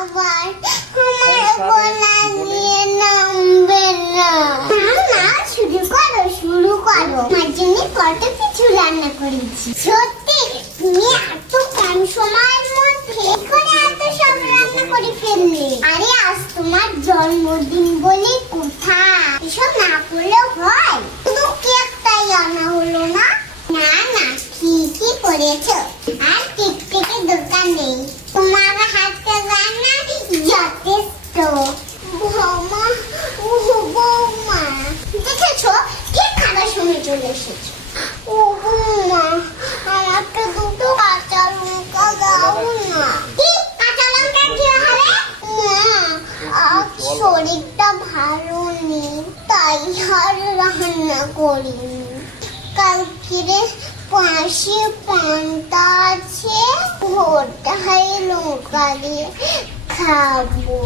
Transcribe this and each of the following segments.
আবার আমার গলা নিয়ে নামবে না। না শুরু করো আমার জন্য কত কিছু রান্না করেছি। সত্যি তুমি এত কম সময়ের মধ্যে করে এত সব রান্না করে ফেললে। আরে আজ তোমার জন্মদিন বলে কথা, এসব না করলেও হয়। শুধু কেকটাই আনা হলো না। না না ঠিকই করেছো, আর কেক থেকে দরকার নেই। তোমার হাতে রান্না যথেষ্ট। বৌমা বৌমা দেখেছো, ঠিক খাবার সময় চলে এসেছো। ও বৌমা আমাকে দুটো কাঁচা লঙ্কা দাও না। কি কাঁচা লঙ্কা কি হবে? আজ শরীরটা ভালো নেই, তাই আর রান্না করিনি। কালকে পাশে পান্তা আছে, ওটাই লঙ্কা দিয়ে খাবো।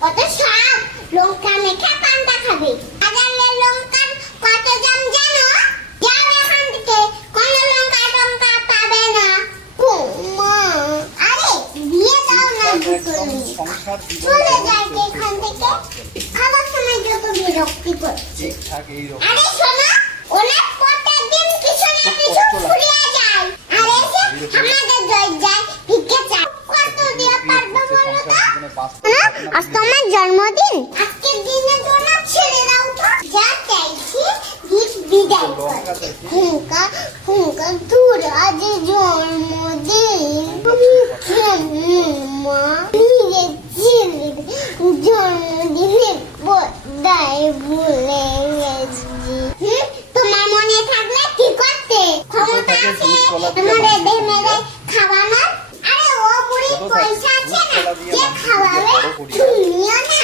কত স্বাদ, লঙ্কা মেখে পান্তা খাবে। আগালে লঙ্কার কত দাম জানো? যাও এখান থেকে, কোনো লঙ্কা টঙ্কা পাবে না। মা আরে দিয়ে দাও না দুটো লঙ্কা। চলে যাই এখান থেকে, খাবার সময় যত বিরক্তি করছে। আরে শোনো, ওনার প্রত্যেকদিন পিছনে পিছনে ঘুরিয়ে যায়, আর এসে আমাদের দরজায় ভিক্ষা চায়। কত দিয়ে পারবে বলো তো? আজ তোমার জন্মদিন, আজকের দিনের জন্য ছেড়ে দাও তো। যা চাইছি বিদায় করো। হুঙ্কা হুঙ্কা দূর, আজ জন্মদিন। মা নিজের ছেলের জন্মদিনে বদায় ভুলে গেছি। তোমার মনে থাকলে কি করতে? ক্ষমতা আছে আমাদের মেরে খাওয়ানোর। আরে ও বুড়ি পয়সা আছে না, যে খাওয়াবে তুমিও না।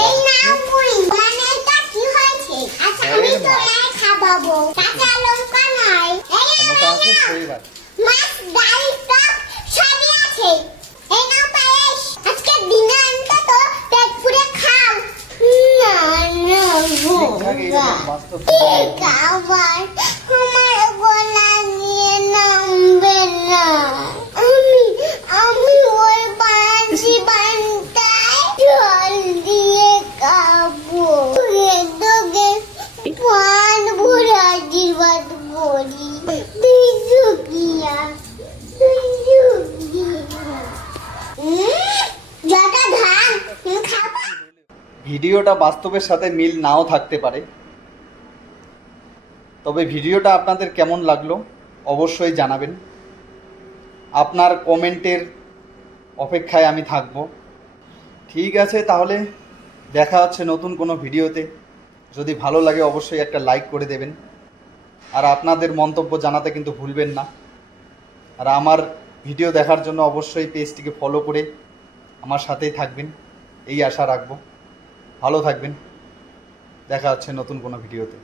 এই নাও বুড়ি, মানে এটা কি হয়েছে? আচ্ছা আমি তোমায় খাওয়াবো, কাঁচা লঙ্কা নয়। মাছ ডাল টক সবই আছে। এই নাও পায়েস, আজকে দিনে অন্তত পেট পুরে খাও। না না খাবার আমার গলা নিয়ে নামবে না। আমি ওই বাঁশি বানটায় জল দিয়ে খাবো। তোকে পান ভরে আশীর্বাদ করি। তুই সুখিয়া, তুই সুখিয়া। যটা ধান খাবা। ভিডিওটা বাস্তবের সাথে মিল নাও থাকতে পারে, তবে ভিডিওটা আপনাদের কেমন লাগলো অবশ্যই জানাবেন। আপনার কমেন্টের অপেক্ষায় আমি থাকব। ঠিক আছে, তাহলে দেখা হচ্ছে নতুন কোনো ভিডিওতে। যদি ভালো লাগে অবশ্যই একটা লাইক করে দেবেন, আর আপনাদের মন্তব্য জানাতে কিন্তু ভুলবেন না। আর আমার ভিডিও দেখার জন্য অবশ্যই পেজটিকে ফলো করে আমার সাথেই থাকবেন, এই আশা রাখবো। ভালো থাকবেন, দেখা হচ্ছে নতুন কোনো ভিডিওতে।